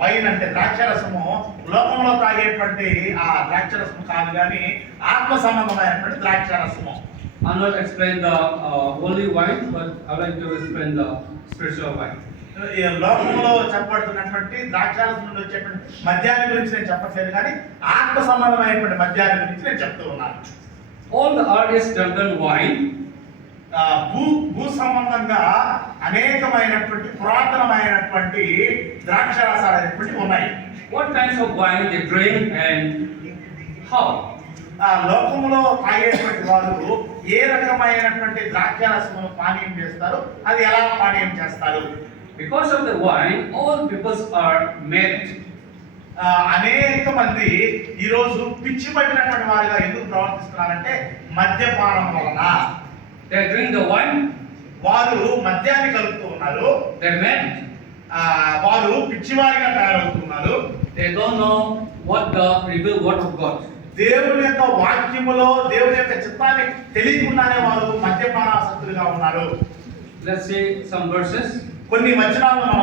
Wine అంటే ద్రాక్షరసము లోకంలో తాగేటువంటి ఆ ద్రాక్షరసము కాదు కానీ ఆత్మ సంబంధమైనటువంటి ద్రాక్షరసము. I'll not explain the holy wine, but I'd like to explain the spiritual wine. ఈ లోకంలో చెప్పబడుతున్నటువంటి ద్రాక్షరసం నుండి వచ్చేటువంటి మద్యాన్ని గురించి నేను చెప్పట్లేదు కానీ ఆత్మ సంబంధమైనటువంటి మద్యాన్ని గురించి నేను చెప్తూ ఉన్నాను. All the artists have done wine. భూ సంబంధంగా అనేకమైనటువంటి పురాతనమైనటువంటి ద్రాక్షరసాలు అనేటువంటి ఉన్నాయి. What kinds of wine they drink and how? లోకంలో తాగేటువంటి వారు ఏ రకమైనటువంటి ద్రాక్షరసమును పానీయం చేస్తారు, అది ఎలా పానీయం చేస్తారు? Because of the wine, all peoples are married. అనేక మంది ఈరోజు పిచ్చి పట్టినటువంటి వారిగా ఎందుకు ప్రవర్తిస్తున్నారంటే మద్యపానం వలన. They drink the wine, వారు మద్యాన్ని కలుపుతూ ఉన్నారు, they're married. వారు పిచ్చివారిగా తయారవుతున్నారు. They don't know what the revealed word of God. దేవుని యొక్క వాక్యములో దేవుని యొక్క చిత్తాన్ని తెలియకుండానే వారు మద్యపానాసక్తులుగా ఉన్నారు. Let's see some verses. కొన్ని వచనాలను మనం